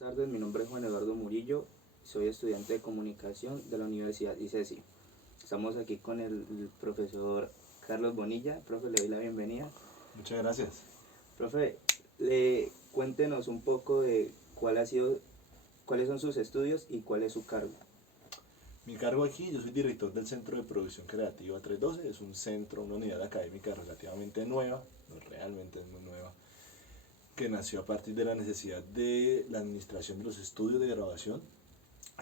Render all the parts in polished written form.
Tardes, mi nombre es Juan Eduardo Murillo, soy estudiante de comunicación de la Universidad ICESI. Estamos aquí con el profesor Carlos Bonilla. Profe, le doy la bienvenida. Muchas gracias. Profe, cuéntenos un poco de cuáles son sus estudios y cuál es su cargo. Mi cargo aquí, yo soy director del Centro de Producción Creativa 312, es un centro, una unidad académica relativamente nueva, no, realmente es muy nueva, que nació a partir de la necesidad de la administración de los estudios de grabación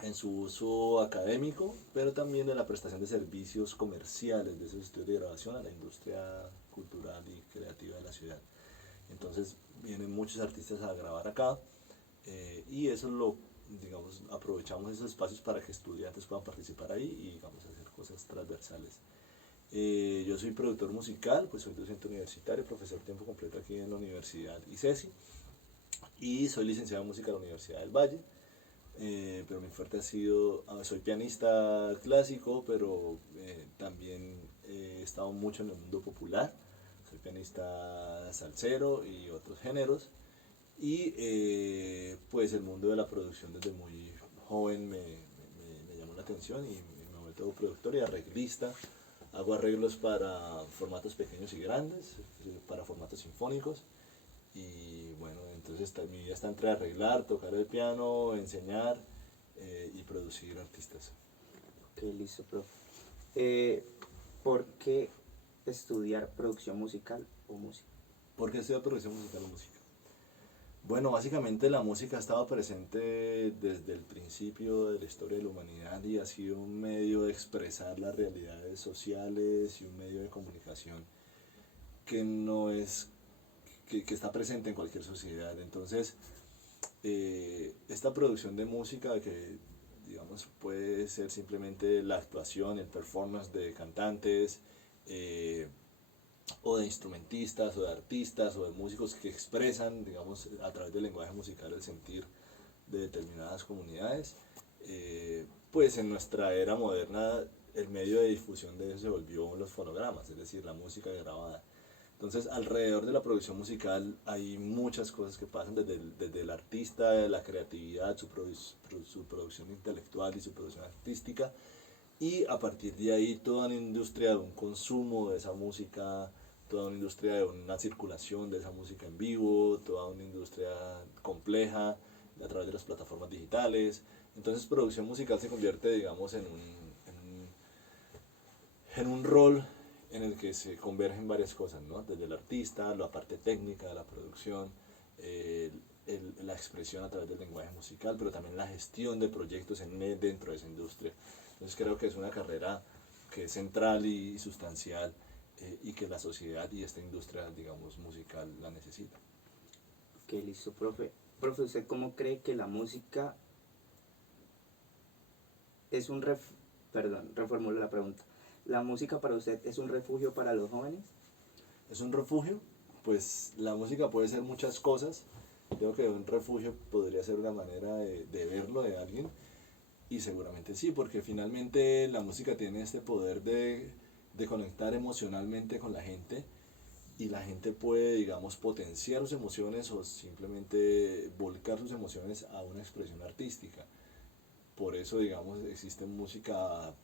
en su uso académico, pero también de la prestación de servicios comerciales de esos estudios de grabación a la industria cultural y creativa de la ciudad. Entonces vienen muchos artistas a grabar acá y eso lo, digamos, aprovechamos esos espacios para que estudiantes puedan participar ahí y digamos hacer cosas transversales. Yo soy productor musical, pues soy docente universitario, profesor tiempo completo aquí en la Universidad ICESI y soy licenciado en música de la Universidad del Valle. Pero mi fuerte ha sido, soy pianista clásico, pero también he estado mucho en el mundo popular, soy pianista salsero y otros géneros, y pues el mundo de la producción desde muy joven me llamó la atención y me he vuelto productor y arreglista. Hago arreglos para formatos pequeños y grandes, para formatos sinfónicos. Y bueno, entonces mi vida está entre arreglar, tocar el piano, enseñar y producir artistas. Ok, listo, profe. Eh, ¿Por qué estudiar producción musical o música? ¿Por qué estudio producción musical y música? Bueno, básicamente la música ha estado presente desde el principio de la historia de la humanidad y ha sido un medio de expresar las realidades sociales y un medio de comunicación que no es que está presente en cualquier sociedad. Entonces, esta producción de música que digamos puede ser simplemente la actuación, el performance de cantantes eh, o de instrumentistas o de artistas o de músicos que expresan digamos a través del lenguaje musical el sentir de determinadas comunidades, pues en nuestra era moderna el medio de difusión de eso se volvió los fonogramas, es decir, la música grabada. Entonces, alrededor de la producción musical hay muchas cosas que pasan desde el artista, la creatividad, su producción intelectual y su producción artística. Y a partir de ahí toda una industria de un consumo de esa música, toda una industria de una circulación de esa música en vivo, toda una industria compleja a través de las plataformas digitales. Entonces producción musical se convierte, digamos, en un rol en el que se convergen varias cosas, ¿no? Desde el artista, la parte técnica de la producción, la expresión a través del lenguaje musical, pero también la gestión de proyectos dentro de esa industria. Entonces creo que es una carrera que es central y sustancial y que la sociedad y esta industria, digamos, musical la necesita. Ok, listo, profe. Profe, ¿usted cómo cree que la música es un perdón, reformulo la pregunta. ¿La música para usted es un refugio para los jóvenes? ¿Es un refugio? Pues la música puede ser muchas cosas. Creo que un refugio podría ser una manera de verlo de alguien. Y seguramente sí, porque finalmente la música tiene este poder de conectar emocionalmente con la gente y la gente puede, digamos, potenciar sus emociones o simplemente volcar sus emociones a una expresión artística. Por eso, digamos, existe música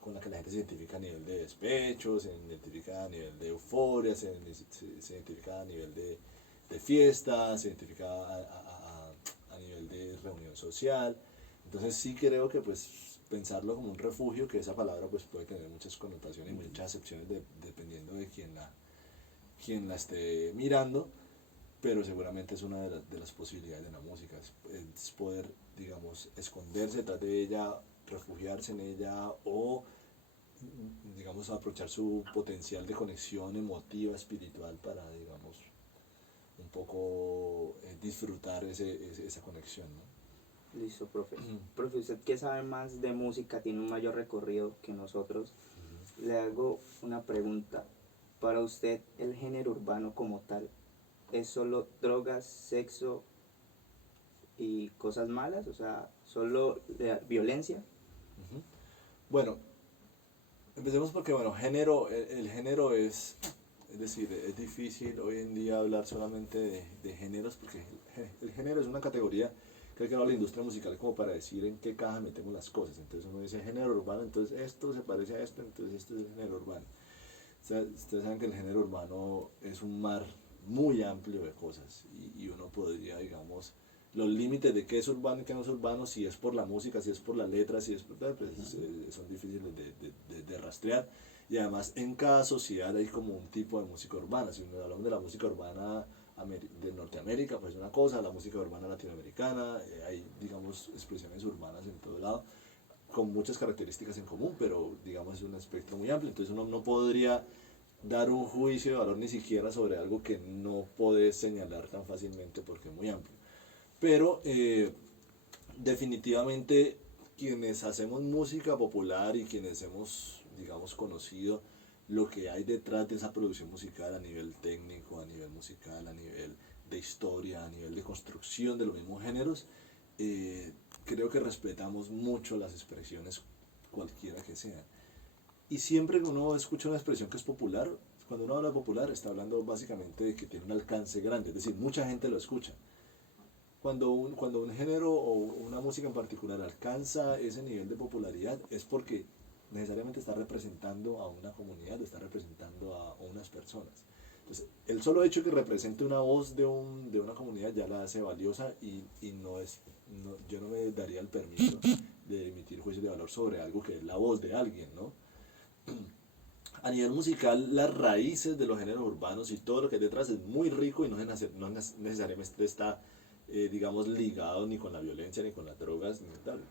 con la que la gente se identifica a nivel de despecho, se identifica a nivel de euforia, se identifica a nivel de fiesta, se identifica a nivel de reunión social. Entonces sí creo que pues pensarlo como un refugio, que esa palabra pues puede tener muchas connotaciones y muchas acepciones dependiendo de quien la esté mirando, pero seguramente es una de las posibilidades de la música, es poder, digamos, esconderse detrás de ella, refugiarse en ella o, digamos, aprovechar su potencial de conexión emotiva, espiritual para, digamos, un poco disfrutar esa conexión, ¿no? Listo, profe. Profe, usted que sabe más de música, tiene un mayor recorrido que nosotros. Le hago una pregunta. Para usted, el género urbano como tal, ¿es solo drogas, sexo y cosas malas? O sea, solo violencia. Uh -huh. Bueno, empecemos porque, bueno, género, el género es decir, es difícil hoy en día hablar solamente de géneros porque el género es una categoría que ha creado la industria musical como para decir en qué caja metemos las cosas. Entonces uno dice género urbano, entonces esto se parece a esto, entonces esto es género urbano. O sea, ustedes saben que el género urbano es un mar muy amplio de cosas y uno podría, digamos, los límites de qué es urbano y qué no es urbano, si es por la música, si es por la letra, si es por, pues, son difíciles de rastrear. Y además en cada sociedad hay como un tipo de música urbana. Si hablamos de la música urbana de Norteamérica, pues es una cosa, la música urbana latinoamericana, hay, digamos, expresiones urbanas en todo lado, con muchas características en común, pero digamos es un espectro muy amplio. Entonces uno no podría dar un juicio de valor ni siquiera sobre algo que no puede señalar tan fácilmente porque es muy amplio. Pero definitivamente quienes hacemos música popular y quienes hemos, digamos, conocido lo que hay detrás de esa producción musical a nivel técnico, a nivel musical, a nivel de historia, a nivel de construcción de los mismos géneros, creo que respetamos mucho las expresiones cualquiera que sean. Y siempre que uno escucha una expresión que es popular, cuando uno habla popular está hablando básicamente de que tiene un alcance grande, es decir, mucha gente lo escucha. Cuando un género o una música en particular alcanza ese nivel de popularidad es porque necesariamente está representando a una comunidad, está representando a unas personas. Entonces, el solo hecho que represente una voz de una comunidad ya la hace valiosa y yo no me daría el permiso de emitir juicios de valor sobre algo que es la voz de alguien, ¿no? A nivel musical, las raíces de los géneros urbanos y todo lo que hay detrás es muy rico y no necesariamente está, digamos, ligado ni con la violencia ni con las drogas ni tal.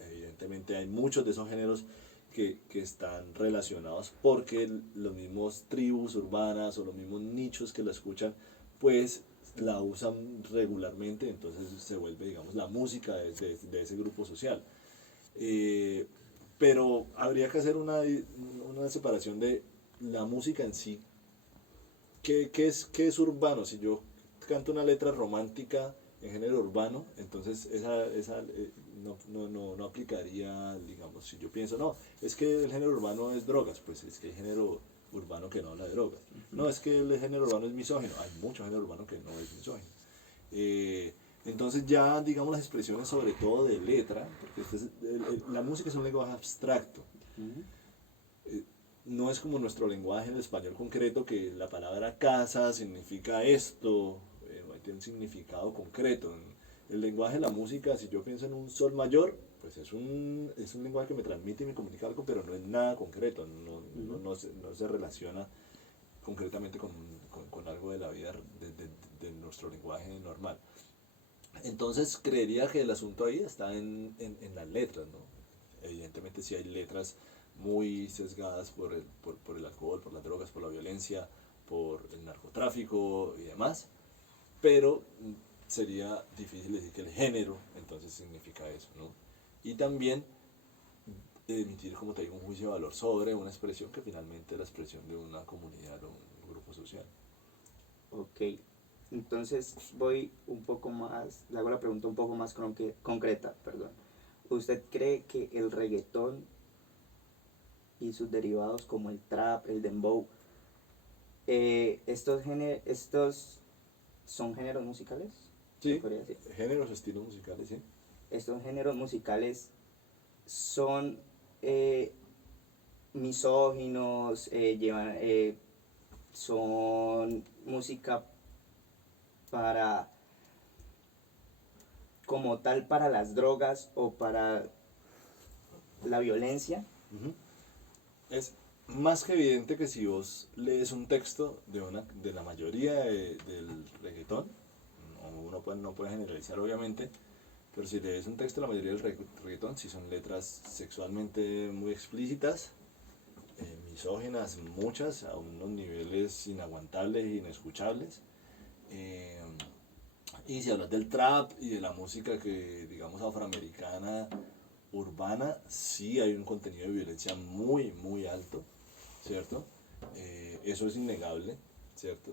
Evidentemente hay muchos de esos géneros que están relacionados porque los mismos tribus urbanas o los mismos nichos que la escuchan, pues la usan regularmente, entonces se vuelve, digamos, la música de ese grupo social. Eh, pero habría que hacer una separación de la música en sí. ¿Qué es urbano? Si yo canto una letra romántica en género urbano, entonces no aplicaría, digamos, si yo pienso, no, es que el género urbano es drogas, pues es que hay género urbano que no habla de drogas. No, es que el género urbano es misógino, hay mucho género urbano que no es misógino. Entonces ya, digamos, las expresiones sobre todo de letra, porque la música es un lenguaje abstracto. No es como nuestro lenguaje en el español concreto, que la palabra casa significa esto, tiene un significado concreto. En el lenguaje de la música, si yo pienso en un sol mayor, pues es un lenguaje que me transmite y me comunica algo, pero no es nada concreto, no se relaciona concretamente con algo de la vida de nuestro lenguaje normal. Entonces creería que el asunto ahí está en las letras, ¿no? Evidentemente sí hay letras muy sesgadas por el alcohol, por las drogas, por la violencia, por el narcotráfico y demás, pero sería difícil decir que el género entonces significa eso, ¿no? Y también emitir, como te digo, un juicio de valor sobre una expresión que finalmente es la expresión de una comunidad o un grupo social. Ok, entonces voy un poco más, le hago la pregunta un poco más concreta, perdón. ¿Usted cree que el reggaetón y sus derivados como el trap, el dembow, estos son géneros musicales? ¿Se Sí, podría decir? géneros, estilos musicales, sí. Estos géneros musicales son misóginos, son música para, como tal, para las drogas o para la violencia. Uh-huh. Es más que evidente que si vos lees un texto de la mayoría del reggaetón, uno no puede generalizar obviamente, pero si lees un texto de la mayoría del reggaetón, si son letras sexualmente muy explícitas, misóginas, muchas, a unos niveles inaguantables e inescuchables. Y si hablas del trap y de la música que, digamos, afroamericana, urbana, sí hay un contenido de violencia muy, muy alto, ¿cierto? Eso es innegable, ¿cierto?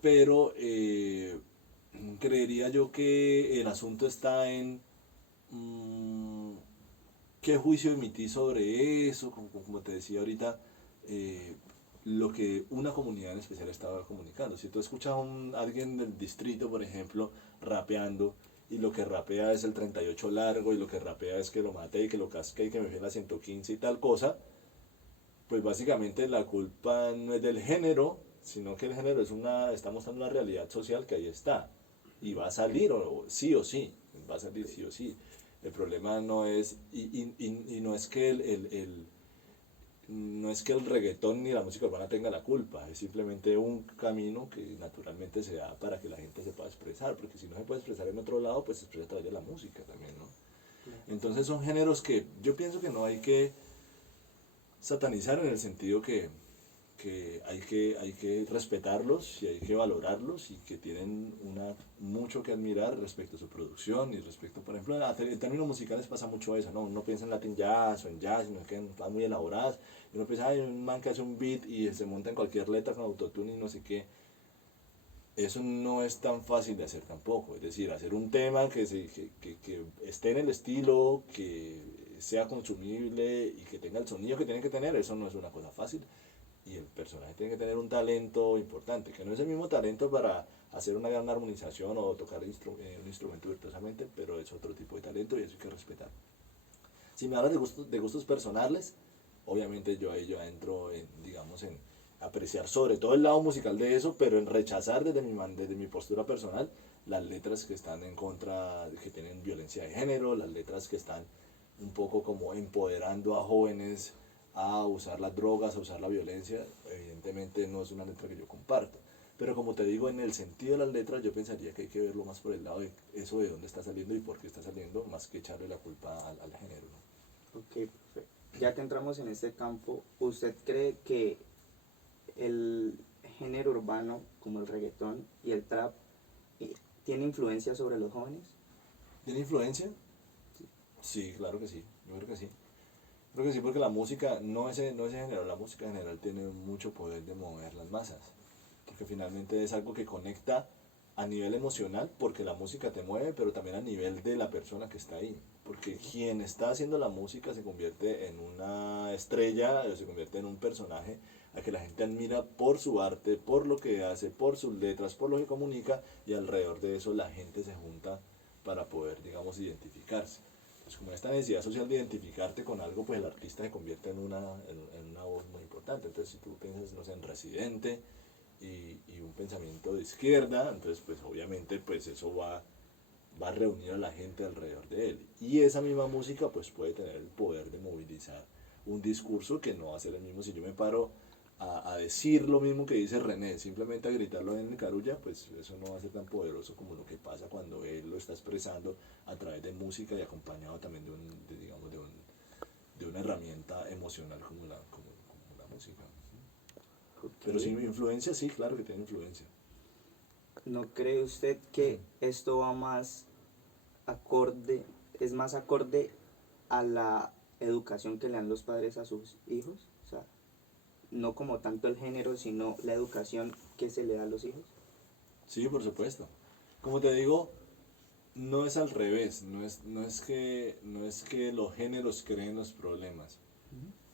Pero creería yo que el asunto está en qué juicio emití sobre eso, como te decía ahorita, lo que una comunidad en especial estaba comunicando. Si tú escuchas a alguien del distrito, por ejemplo, rapeando y lo que rapea es el 38 largo, y lo que rapea es que lo maté y que lo casqué y que me fui a la 115 y tal cosa, pues básicamente la culpa no es del género, sino que el género está mostrando una realidad social que ahí está, y va a salir sí o sí, va a salir sí o sí. El problema no es, y no es que no es que el reggaetón ni la música urbana tenga la culpa, es simplemente un camino que naturalmente se da para que la gente se pueda expresar, porque si no se puede expresar en otro lado, pues se expresa a través de la música también, ¿no? Entonces son géneros que yo pienso que no hay que satanizar en el sentido que hay que respetarlos y hay que valorarlos y que tienen mucho que admirar respecto a su producción y respecto, por ejemplo, en términos musicales pasa mucho eso, ¿no? Uno piensa en Latin Jazz o en jazz, sino que están muy elaboradas, y uno piensa, hay un man que hace un beat y se monta en cualquier letra con autotune y no sé qué. Eso no es tan fácil de hacer tampoco, es decir, hacer un tema que esté en el estilo, que sea consumible y que tenga el sonido que tiene que tener, eso no es una cosa fácil, y el personaje tiene que tener un talento importante, que no es el mismo talento para hacer una gran armonización o tocar un instrumento virtuosamente, pero es otro tipo de talento y eso hay que respetar. Si me hablas de gustos personales, obviamente yo ahí yo entro en, digamos, en apreciar sobre todo el lado musical de eso, pero en rechazar desde mi postura personal las letras que están en contra, que tienen violencia de género, las letras que están un poco como empoderando a jóvenes a usar las drogas, a usar la violencia. Evidentemente no es una letra que yo comparto, pero como te digo, en el sentido de las letras yo pensaría que hay que verlo más por el lado de eso, de dónde está saliendo y por qué está saliendo, más que echarle la culpa al género, ¿no? Ok, perfecto. Ya que entramos en este campo, ¿usted cree que el género urbano como el reggaetón y el trap tiene influencia sobre los jóvenes? ¿Tiene influencia? Sí, claro que sí, yo creo que sí. Creo que sí, porque la música, no ese género, la música en general tiene mucho poder de mover las masas, porque finalmente es algo que conecta a nivel emocional, porque la música te mueve, pero también a nivel de la persona que está ahí, porque quien está haciendo la música se convierte en una estrella, o se convierte en un personaje a que la gente admira por su arte, por lo que hace, por sus letras, por lo que comunica, y alrededor de eso la gente se junta para poder, digamos, identificarse. Pues como esta necesidad social de identificarte con algo, pues el artista se convierte en una voz muy importante. Entonces si tú piensas, no sé, en Residente y un pensamiento de izquierda, entonces pues obviamente pues eso va a reunir a la gente alrededor de él. Y esa misma música pues puede tener el poder de movilizar un discurso que no va a ser el mismo si yo me paro a decir lo mismo que dice René, simplemente a gritarlo en el carulla, pues eso no va a ser tan poderoso como lo que pasa cuando él lo está expresando a través de música y acompañado también de una herramienta emocional como como la música. Ok. Pero sin influencia, sí, claro que tiene influencia. ¿No cree usted que esto va más acorde, es más acorde a la educación que le dan los padres a sus hijos? O sea, no como tanto el género, sino la educación que se le da a los hijos. Sí, por supuesto. Como te digo, no es al revés, no es que los géneros creen los problemas.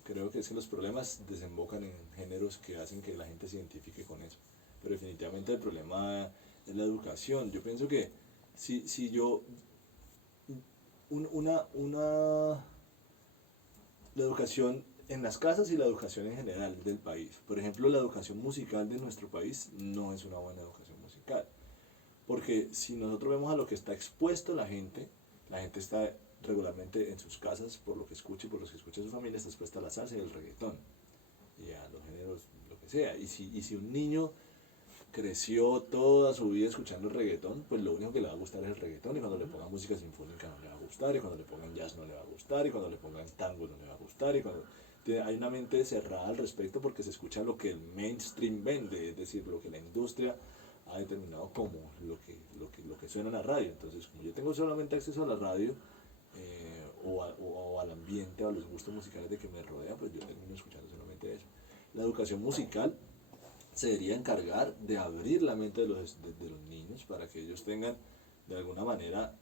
Creo que es que los problemas desembocan en géneros que hacen que la gente se identifique con eso. Pero definitivamente el problema es la educación. Yo pienso que si yo, una, la educación en las casas y la educación en general del país. Por ejemplo, la educación musical de nuestro país no es una buena educación musical. Porque si nosotros vemos a lo que está expuesto la gente está regularmente en sus casas, por lo que escucha y por lo que escucha su familia, está expuesta a la salsa y al reggaetón. Y a los géneros, lo que sea. Y si un niño creció toda su vida escuchando el reggaetón, pues lo único que le va a gustar es el reggaetón, y cuando le pongan música sinfónica no le va a gustar, y cuando le pongan jazz no le va a gustar, y cuando le pongan tango no le va a gustar, y cuando hay una mente cerrada al respecto porque se escucha lo que el mainstream vende, es decir, lo que la industria ha determinado como lo que suena en la radio. Entonces, como yo tengo solamente acceso a la radio, o al ambiente, o a los gustos musicales de que me rodea, pues yo termino escuchando solamente eso. La educación musical se debería encargar de abrir la mente de los niños para que ellos tengan, de alguna manera,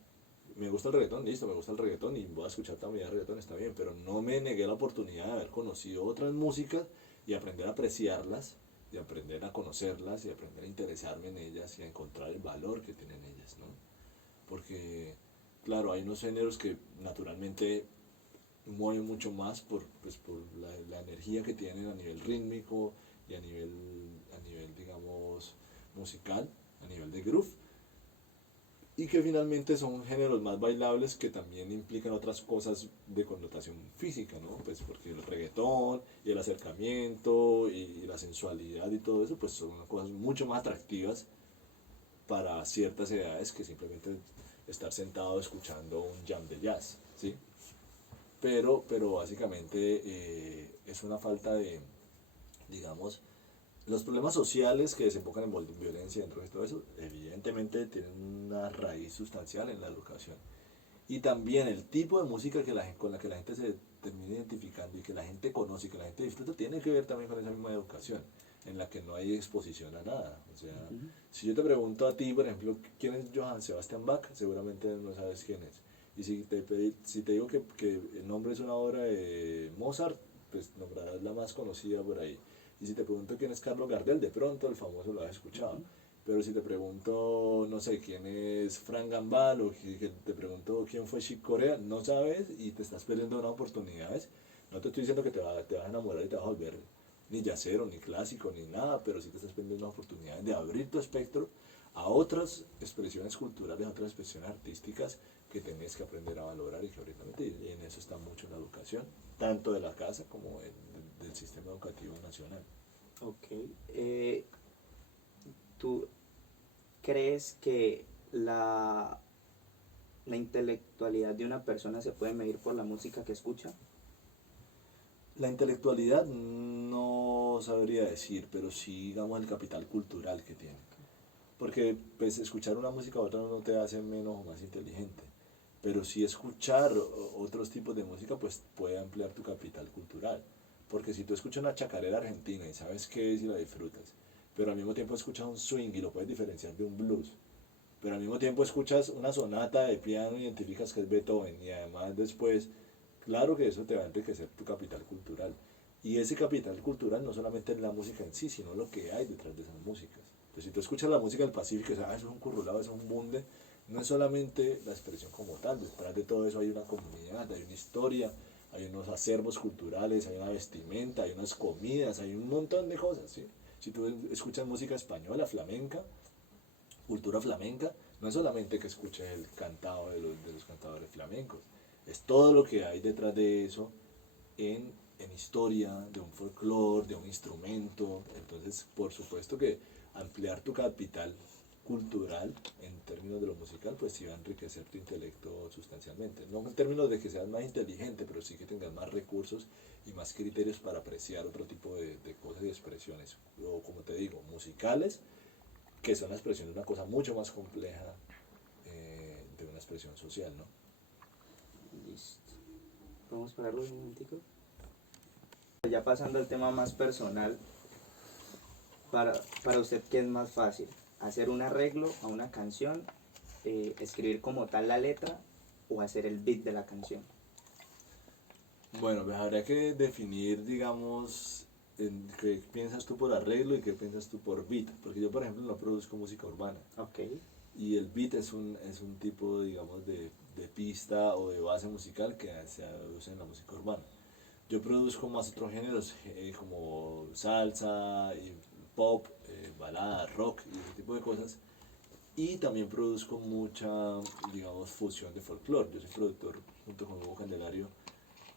me gusta el reggaetón, listo, me gusta el reggaetón y voy a escuchar también el reggaetón, está bien, pero no me negué la oportunidad de haber conocido otras músicas y aprender a apreciarlas, y aprender a conocerlas, y aprender a interesarme en ellas y a encontrar el valor que tienen ellas, ¿no? porque claro, hay unos géneros que naturalmente mueven mucho más por la energía que tienen a nivel rítmico y a nivel digamos, musical, a nivel de groove, y que finalmente son géneros más bailables que también implican otras cosas de connotación física, ¿no? Pues porque el reggaetón y el acercamiento y la sensualidad y todo eso, pues son cosas mucho más atractivas para ciertas edades que simplemente estar sentado escuchando un jam de jazz, ¿sí? Pero básicamente es una falta de, digamos, los problemas sociales que desembocan en violencia dentro de todo eso, evidentemente tienen una raíz sustancial en la educación. Y también el tipo de música con la que la gente se termina identificando y que la gente conoce y que la gente disfruta tiene que ver también con esa misma educación, en la que no hay exposición a nada. O sea, si yo te pregunto a ti, por ejemplo, ¿quién es Johann Sebastian Bach? Seguramente no sabes quién es. Y si te digo que el nombre es una obra de Mozart, pues nombrarás la más conocida por ahí. Y si te pregunto quién es Carlos Gardel, de pronto el famoso lo has escuchado. Pero si te pregunto, no sé, quién es Frank Gambal o que te pregunto quién fue Chick Corea, no sabes y te estás perdiendo una oportunidad. ¿Ves? No te estoy diciendo que te vas a enamorar y te vas a volver ni yacero, ni clásico, ni nada, pero sí te estás perdiendo una oportunidad de abrir tu espectro a otras expresiones culturales, a otras expresiones artísticas que tenés que aprender a valorar y que ahorita y en eso está mucho la educación, tanto de la casa como del sistema educativo nacional. Ok. ¿Tú crees que la intelectualidad de una persona se puede medir por la música que escucha? La intelectualidad no sabría decir, pero sí, digamos, el capital cultural que tiene. Porque pues escuchar una música u otra no te hace menos o más inteligente, pero sí escuchar otros tipos de música pues puede ampliar tu capital cultural. Porque si tú escuchas una chacarera argentina y sabes qué es y la disfrutas, pero al mismo tiempo escuchas un swing y lo puedes diferenciar de un blues, pero al mismo tiempo escuchas una sonata de piano y identificas que es Beethoven y además después, claro que eso te va a enriquecer tu capital cultural. Y ese capital cultural no solamente es la música en sí, sino lo que hay detrás de esas músicas. Entonces, si tú escuchas la música del Pacífico y dices, eso es un currulado, eso es un bunde, no es solamente la expresión como tal, detrás de todo eso hay una comunidad, hay una historia, hay unos acervos culturales, hay una vestimenta, hay unas comidas, hay un montón de cosas, ¿sí? Si tú escuchas música española, flamenca, cultura flamenca, no es solamente que escuches el cantado de los cantadores flamencos, es todo lo que hay detrás de eso en historia, de un folclore, de un instrumento. Entonces, por supuesto que ampliar tu capital cultural en términos de lo musical, pues sí va a enriquecer tu intelecto sustancialmente. No en términos de que seas más inteligente, pero sí que tengas más recursos y más criterios para apreciar otro tipo de cosas y expresiones. O como te digo, musicales, que son la expresión de una cosa mucho más compleja de una expresión social, ¿no? Listo. ¿Podemos pararlo un momentico? Ya pasando al tema más personal, para usted, ¿qué es más fácil? ¿Hacer un arreglo a una canción, escribir como tal la letra o hacer el beat de la canción? Bueno, pues habría que definir, digamos, qué piensas tú por arreglo y qué piensas tú por beat, porque yo, por ejemplo, no produzco música urbana Ok. y el beat es un tipo, digamos, de pista o de base musical que se usa en la música urbana. Yo produzco más otros géneros como salsa, y pop, balada, rock y ese tipo de cosas. Y también produzco mucha, digamos, fusión de folclore. Yo soy productor junto con Hugo Candelario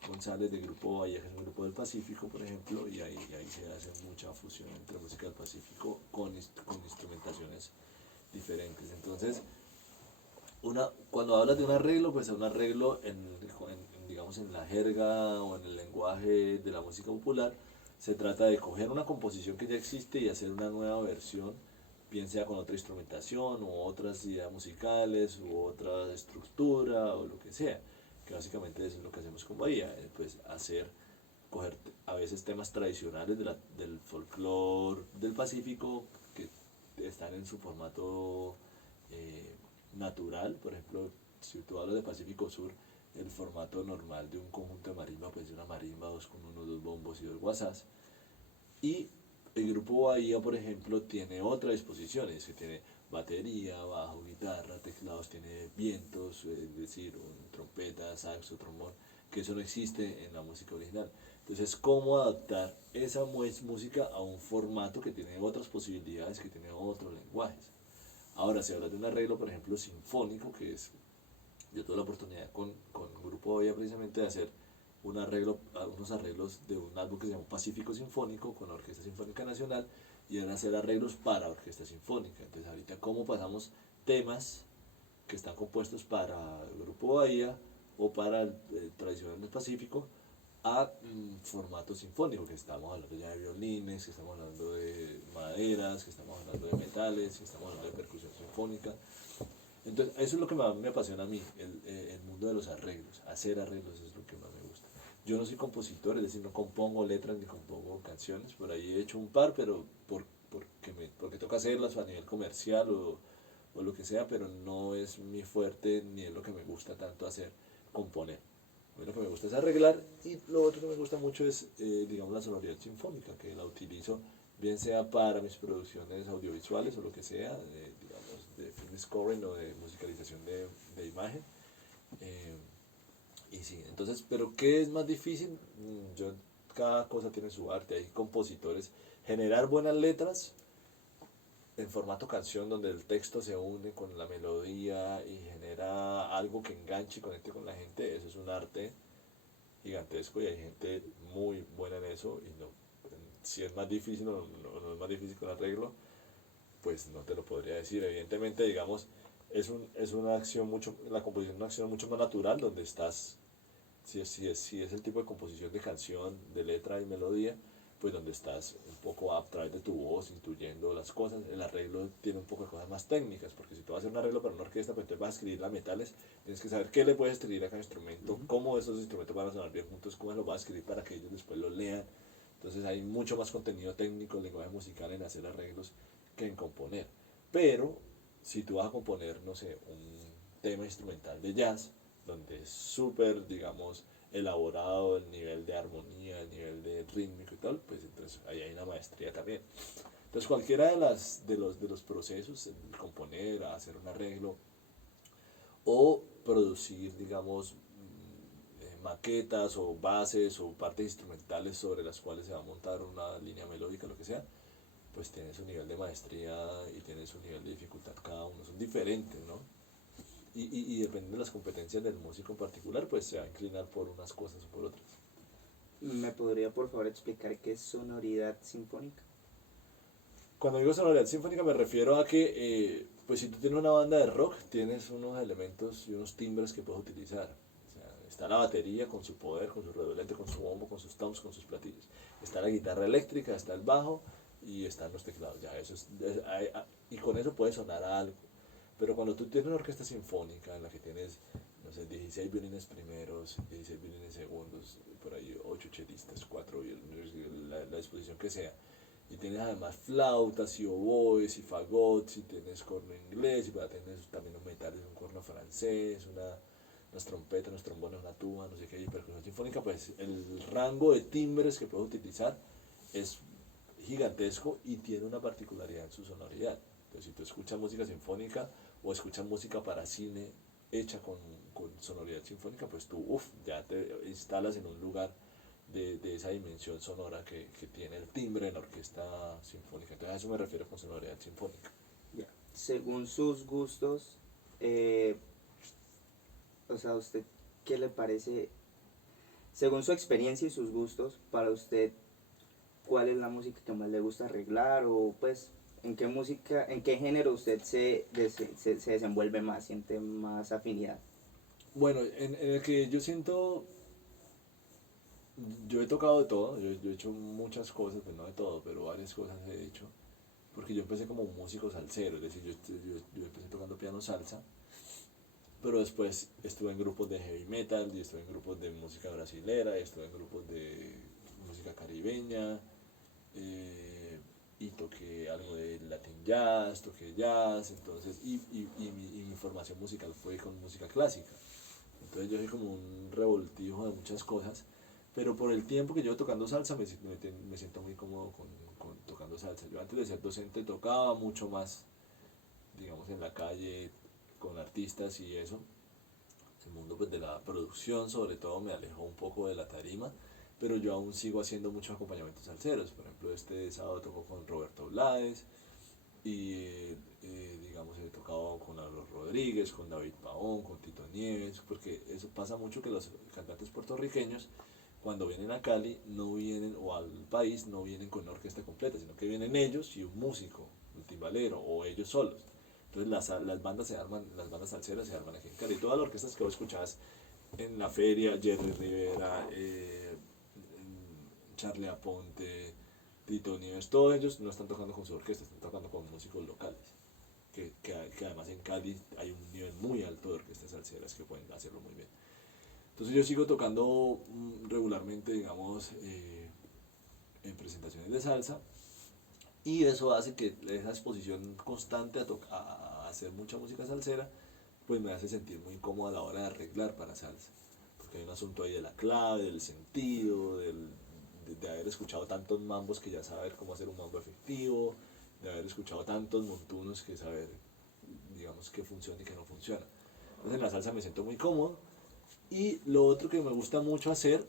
González del grupo Bahía, que es un grupo del Pacífico, por ejemplo, y ahí se hace mucha fusión entre música del Pacífico con instrumentaciones diferentes. Entonces, cuando hablas de un arreglo, pues es un arreglo digamos, en la jerga o en el lenguaje de la música popular. Se trata de coger una composición que ya existe y hacer una nueva versión, bien sea con otra instrumentación o otras ideas musicales u otra estructura o lo que sea, que básicamente eso es lo que hacemos con Bahía, pues coger a veces temas tradicionales del folclore del Pacífico que están en su formato natural. Por ejemplo, si tú hablas de Pacífico Sur, el formato normal de un conjunto de marimba, pues de una marimba, dos con uno, dos bombos y dos guasás. Y el grupo Bahía, por ejemplo, tiene otra disposición, es que tiene batería, bajo, guitarra, teclados, tiene vientos, es decir, trompeta, saxo, trombón, que eso no existe en la música original. Entonces, ¿cómo adaptar esa música a un formato que tiene otras posibilidades, que tiene otros lenguajes? Ahora, si hablas de un arreglo, por ejemplo, sinfónico, que es, yo tuve la oportunidad con Grupo Oya precisamente de hacer unos arreglos de un álbum que se llamó Pacífico Sinfónico con la Orquesta Sinfónica Nacional, y eran hacer arreglos para orquesta sinfónica. Entonces, ahorita, ¿cómo pasamos temas que están compuestos para el Grupo Bahía o para el tradicional del Pacífico a formato sinfónico? Que estamos hablando ya de violines, que estamos hablando de maderas, que estamos hablando de metales, que estamos hablando de percusión sinfónica. Entonces, eso es lo que más me apasiona a mí, el mundo de los arreglos. Hacer arreglos es lo que más me gusta. Yo no soy compositor, es decir, no compongo letras ni compongo canciones. Por ahí he hecho un par, pero porque toca hacerlas a nivel comercial o lo que sea, pero no es mi fuerte ni es lo que me gusta tanto hacer, componer. A mí lo que me gusta es arreglar, y lo otro que me gusta mucho es, digamos, la sonoridad sinfónica, que la utilizo bien sea para mis producciones audiovisuales o lo que sea, digamos, de film scoring o de musicalización de imagen. Eh, y sí, entonces, ¿pero qué es más difícil? Cada cosa tiene su arte. Hay compositores. Generar buenas letras en formato canción donde el texto se une con la melodía y genera algo que enganche y conecte con la gente, eso es un arte gigantesco y hay gente muy buena en eso. Y no, si es más difícil no es más difícil con arreglo, pues no te lo podría decir. Evidentemente, digamos, es una acción mucho, la composición es una acción mucho más natural donde estás, si es el tipo de composición de canción, de letra y melodía, pues donde estás un poco a través de tu voz, intuyendo las cosas. El arreglo tiene un poco de cosas más técnicas, porque si tú vas a hacer un arreglo para una orquesta, pues entonces vas a escribir las metales, tienes que saber qué le puedes escribir a cada instrumento, cómo esos instrumentos van a sonar bien juntos, cómo los vas a escribir para que ellos después los lean. Entonces hay mucho más contenido técnico, lenguaje musical en hacer arreglos que en componer. Pero si tú vas a componer, no sé, un tema instrumental de jazz, donde es súper, digamos, elaborado el nivel de armonía, el nivel de rítmico y tal, pues entonces ahí hay una maestría también. Entonces cualquiera de los procesos, el componer, hacer un arreglo o producir, digamos, maquetas o bases o partes instrumentales sobre las cuales se va a montar una línea melódica, lo que sea, pues tiene su nivel de maestría y tiene su nivel de dificultad cada uno, son diferentes, ¿no? Y dependiendo de las competencias del músico en particular, pues se va a inclinar por unas cosas o por otras. ¿Me podría por favor explicar qué es sonoridad sinfónica? Cuando digo sonoridad sinfónica me refiero a que, pues si tú tienes una banda de rock, tienes unos elementos y unos timbres que puedes utilizar. O sea, está la batería con su poder, con su redoblante, con su bombo, con sus toms, con sus platillos. Está la guitarra eléctrica, está el bajo y están los teclados. Ya, y con eso puede sonar algo. Pero cuando tú tienes una orquesta sinfónica en la que tienes, no sé, 16 violines primeros, 16 violines segundos, por ahí 8 chelistas, 4 violines, la disposición que sea, y tienes además flautas y oboes y fagots y tienes corno inglés y tienes también un metal, un corno francés, unas trompetas, unos trombones, una tuba, no sé qué, y percusión sinfónica, pues el rango de timbres que puedes utilizar es gigantesco y tiene una particularidad en su sonoridad. Entonces, si tú escuchas música sinfónica o escuchas música para cine hecha con sonoridad sinfónica, pues tú, ya te instalas en un lugar de esa dimensión sonora que tiene el timbre en la orquesta sinfónica. Entonces a eso me refiero con sonoridad sinfónica. Ya. Según sus gustos, eh, o sea, ¿usted qué le parece? Según su experiencia y sus gustos, para usted, ¿cuál es la música que más le gusta arreglar? O pues, ¿en qué música, en qué género usted se desenvuelve más, siente más afinidad? Bueno, en el que yo siento, yo he tocado de todo, yo he hecho muchas cosas, pues no de todo, pero varias cosas he hecho, porque yo empecé como un músico salsero, es decir, yo empecé tocando piano salsa, pero después estuve en grupos de heavy metal, y estuve en grupos de música brasilera, y estuve en grupos de música caribeña, y toqué algo de latin jazz, toqué jazz, entonces, y mi formación musical fue con música clásica. Entonces yo soy como un revoltijo de muchas cosas, pero por el tiempo que llevo tocando salsa me siento muy cómodo con tocando salsa. Yo antes de ser docente tocaba mucho más digamos, en la calle con artistas y eso. El mundo pues de la producción sobre todo me alejó un poco de la tarima, pero yo aún sigo haciendo muchos acompañamientos salseros. Por ejemplo, este sábado tocó con Roberto Blades y digamos he tocado con Carlos Rodríguez, con David Pavón, con Tito Nieves, porque eso pasa mucho que los cantantes puertorriqueños cuando vienen a Cali no vienen, o al país, no vienen con una orquesta completa, sino que vienen ellos y un músico, un timbalero, o ellos solos. Entonces las bandas se arman, las bandas salseras se arman aquí en Cali. Todas las orquestas que vos escuchás en la feria, Jerry Rivera, Charlie Aponte, Tito Nieves, todos ellos no están tocando con su orquesta, están tocando con músicos locales. Que además en Cali hay un nivel muy alto de orquestas salseras que pueden hacerlo muy bien. Entonces yo sigo tocando regularmente, digamos, en presentaciones de salsa, y eso hace que esa exposición constante a hacer mucha música salsera, pues me hace sentir muy incómodo a la hora de arreglar para salsa. Porque hay un asunto ahí de la clave, del sentido, de haber escuchado tantos mambos que ya saber cómo hacer un mambo efectivo, de haber escuchado tantos montunos que saber, digamos, qué funciona y qué no funciona. Entonces en la salsa me siento muy cómodo. Y lo otro que me gusta mucho hacer,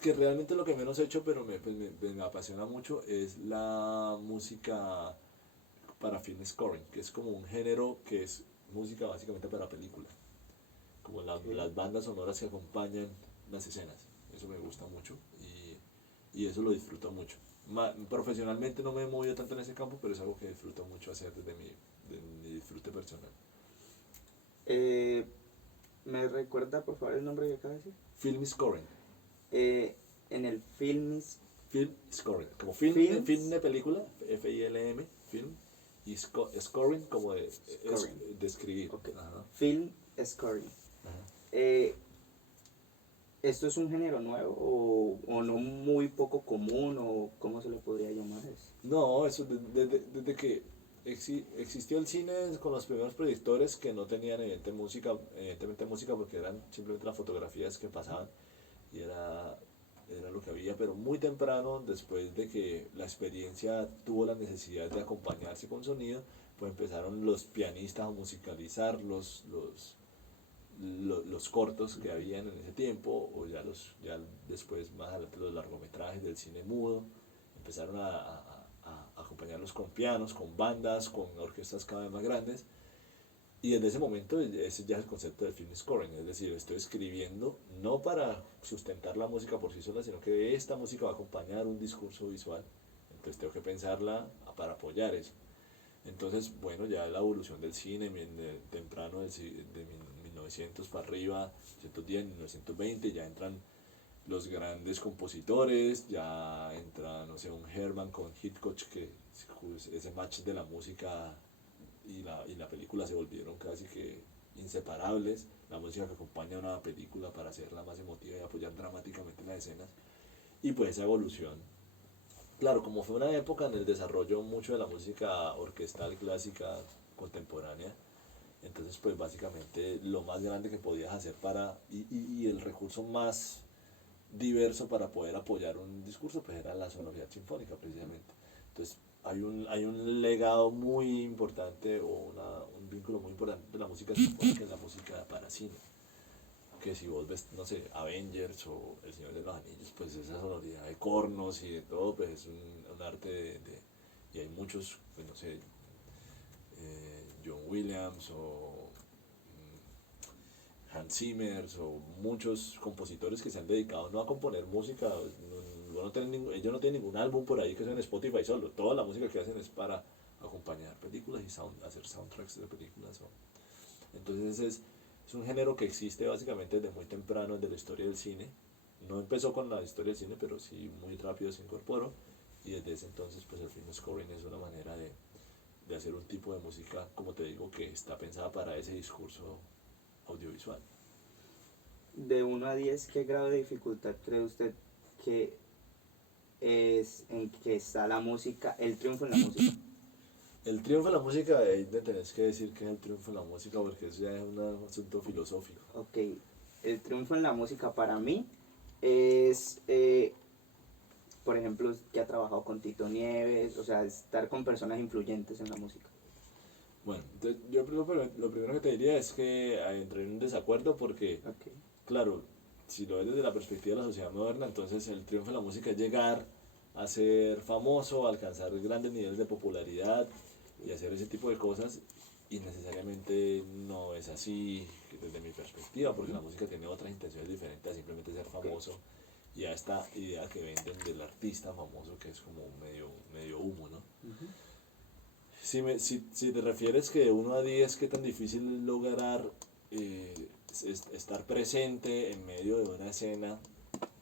que realmente es lo que menos he hecho, pero me apasiona mucho, es la música para film scoring, que es como un género que es música básicamente para películas, como Okay. las bandas sonoras que acompañan las escenas. Eso me gusta mucho y eso lo disfruto mucho. Profesionalmente no me he movido tanto en ese campo, pero es algo que disfruto mucho hacer de mi disfrute personal. Eh, ¿Me recuerda por favor el nombre que acaba de decir? Film scoring. Eh, en el Filmis, Film scoring, como film Films de película, F-I-L-M, film, y scoring como Scoring. de escribir. Ok. Ajá, Film Scoring. ajá. Eh, ¿Esto es un género nuevo o no muy poco común o cómo se le podría llamar eso? No, eso desde que existió el cine con los primeros proyectores que no tenían evidentemente música porque eran simplemente las fotografías que pasaban y era lo que había, pero muy temprano, después de que la experiencia tuvo la necesidad de acompañarse con sonido, pues empezaron los pianistas a musicalizar los cortos que habían en ese tiempo, o ya después más adelante los largometrajes del cine mudo, empezaron a acompañarlos con pianos, con bandas, con orquestas cada vez más grandes. Y desde ese momento ese ya es el concepto del film scoring, es decir, estoy escribiendo no para sustentar la música por sí sola, sino que esta música va a acompañar un discurso visual. Entonces tengo que pensarla para apoyar eso. Entonces, bueno, ya la evolución del cine, temprano de 1900 para arriba, 1910, 1920, ya entran los grandes compositores, ya entra, no sé, un Herman con Hitchcock, que ese match de la música y la película se volvieron casi que inseparables. La música que acompaña a una película para hacerla más emotiva y apoyar dramáticamente las escenas. Y pues esa evolución, claro, como fue una época en el desarrollo mucho de la música orquestal clásica contemporánea, entonces pues básicamente lo más grande que podías hacer y el recurso más diverso para poder apoyar un discurso pues era la sonoridad sinfónica precisamente. Entonces hay un legado muy importante o un vínculo muy importante de la música sinfónica en la música para cine, que si vos ves, no sé, Avengers o El Señor de los Anillos, pues esa sonoridad de cornos y de todo, pues es un arte y hay muchos, pues no sé, John Williams o Hans Zimmer o muchos compositores que se han dedicado no a componer música, ellos no tienen ningún álbum por ahí que sea en Spotify solo, toda la música que hacen es para acompañar películas y hacer soundtracks de películas. Entonces es un género que existe básicamente desde muy temprano, desde la historia del cine. No empezó con la historia del cine, pero sí muy rápido se incorporó. Y desde ese entonces, pues el film scoring es una manera de hacer un tipo de música, como te digo, que está pensada para ese discurso audiovisual. De 1 a 10, ¿qué grado de dificultad cree usted que es en que está la música, el triunfo en la música? El triunfo de la música, ahí te tenés que decir que es el triunfo de la música, porque eso ya es un asunto filosófico. Ok, el triunfo en la música para mí es, por ejemplo, que ha trabajado con Tito Nieves, o sea, estar con personas influyentes en la música. Bueno, entonces yo lo primero que te diría es que entré en un desacuerdo porque, Ok. claro, si lo ves desde la perspectiva de la sociedad moderna, entonces el triunfo de la música es llegar a ser famoso, a alcanzar grandes niveles de popularidad y hacer ese tipo de cosas, y necesariamente no es así desde mi perspectiva, porque la música tiene otras intenciones diferentes a simplemente ser Ok. famoso y a esta idea que venden del artista famoso que es como medio humo, ¿no? Ujú. Si te refieres que de 1 a 10, ¿qué tan difícil es lograr estar presente en medio de una escena,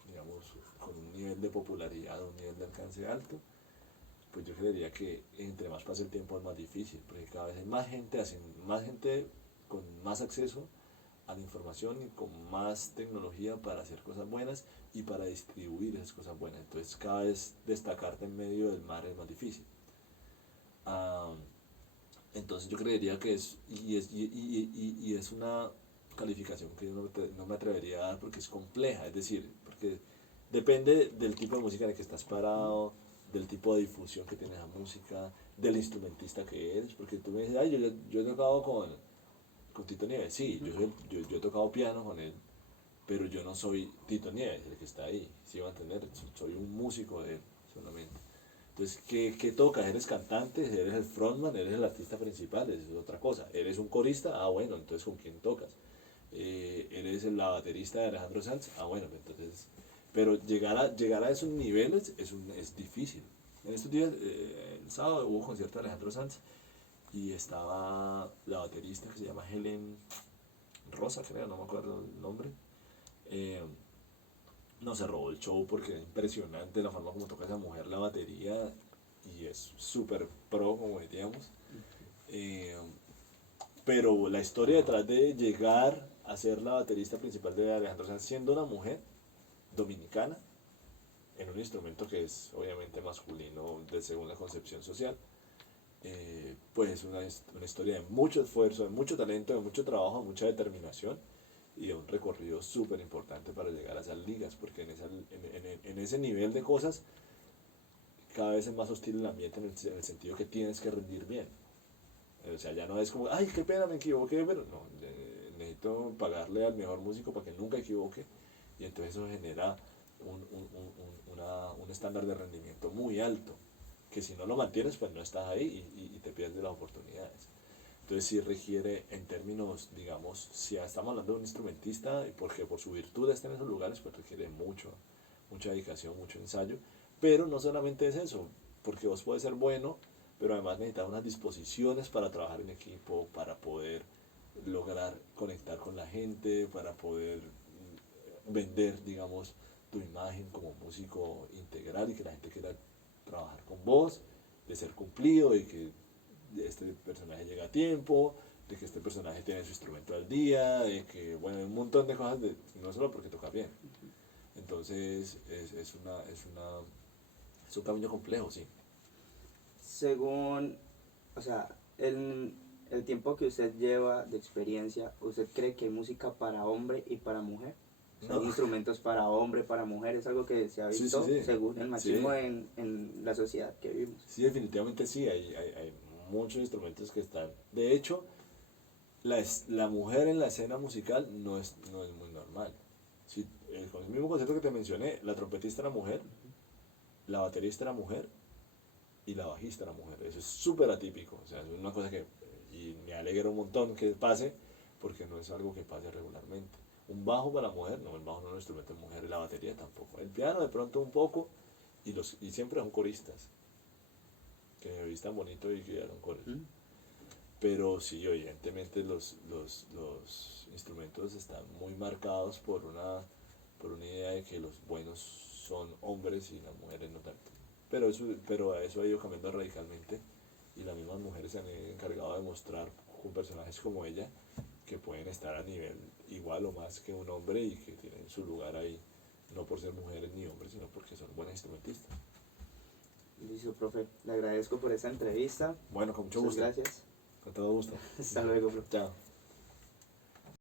digamos, con un nivel de popularidad, un nivel de alcance alto? Pues yo creería que entre más pasa el tiempo es más difícil, porque cada vez hay más gente con más acceso a la información y con más tecnología para hacer cosas buenas y para distribuir esas cosas buenas. Entonces cada vez destacarte en medio del mar es más difícil. Ah, entonces yo creería que es una calificación que yo no me atrevería a dar porque es compleja, es decir, porque depende del tipo de música en el que estás parado, del tipo de difusión que tiene la música, del instrumentista que eres, porque tú me dices, ay, yo he tocado con Tito Nieves, sí, yo he tocado piano con él, pero yo no soy Tito Nieves, el que está ahí, ¿sí va a entender? Soy un músico de él solamente. Entonces, ¿qué tocas? ¿Eres cantante? ¿Eres el frontman? ¿Eres el artista principal? Eso es otra cosa. ¿Eres un corista? Ah, bueno, entonces ¿con quién tocas? ¿Eres la baterista de Alejandro Sanz? Ah, bueno, entonces... Pero llegar a esos niveles es difícil. En estos días, el sábado hubo un concierto de Alejandro Sanz y estaba la baterista que se llama Helen Rosa, creo, no me acuerdo el nombre. Eh, no, se robó el show porque es impresionante la forma como toca esa mujer la batería y es súper pro, como diríamos. Eh, pero la historia detrás de llegar a ser la baterista principal de Alejandro Sanz siendo una mujer dominicana en un instrumento que es obviamente masculino según la concepción social, pues es una historia de mucho esfuerzo, de mucho talento, de mucho trabajo, de mucha determinación y de un recorrido súper importante para llegar a esas ligas, porque en ese nivel de cosas cada vez es más hostil el ambiente en el sentido que tienes que rendir bien. O sea, ya no es como, ay, qué pena, me equivoqué, pero no, necesito pagarle al mejor músico para que nunca equivoque. Y entonces eso genera un estándar de rendimiento muy alto, que si no lo mantienes, pues no estás ahí y te pierdes las oportunidades. Entonces sí requiere, en términos, digamos, si estamos hablando de un instrumentista, porque por su virtud está en esos lugares, pues requiere mucha dedicación, mucho ensayo. Pero no solamente es eso, porque vos puedes ser bueno, pero además necesitas unas disposiciones para trabajar en equipo, para poder lograr conectar con la gente, para poder vender, digamos, tu imagen como músico integral y que la gente quiera trabajar con vos, de ser cumplido, de que este personaje llega a tiempo, de que este personaje tiene su instrumento al día, de que, bueno, un montón de cosas, no solo porque toca bien. Entonces, es un camino complejo, sí. Según, o sea, el tiempo que usted lleva de experiencia, ¿usted cree que hay música para hombre y para mujer? O sea, No, hay instrumentos para hombre, para mujer, es algo que se ha sí, sí, visto sí, según el sí, machismo en la sociedad que vivimos. sí, definitivamente sí, hay muchos instrumentos que están. De hecho, la mujer en la escena musical no es muy normal. Si, con el mismo concepto que te mencioné, la trompetista era mujer, la baterista era mujer y la bajista era mujer. Eso es súper atípico, o sea, es una cosa que, y me alegra un montón que pase, porque no es algo que pase regularmente. Un bajo para mujer, no, el bajo no es un instrumento de mujer, y la batería tampoco. El piano de pronto un poco, y siempre son coristas, que me vistan bonito y que hagan coros. ¿Mm? Pero sí, evidentemente los instrumentos están muy marcados por una idea de que los buenos son hombres y las mujeres no tanto. Pero eso ha ido cambiando radicalmente y las mismas mujeres se han encargado de mostrar con personajes como ella que pueden estar a nivel igual o más que un hombre y que tienen su lugar ahí, no por ser mujeres ni hombres, sino porque son buenas instrumentistas. Listo, profe. Le agradezco por esta entrevista. Bueno, con mucho Muchas gusto, gracias. con todo gusto. Hasta luego, profe. Chao.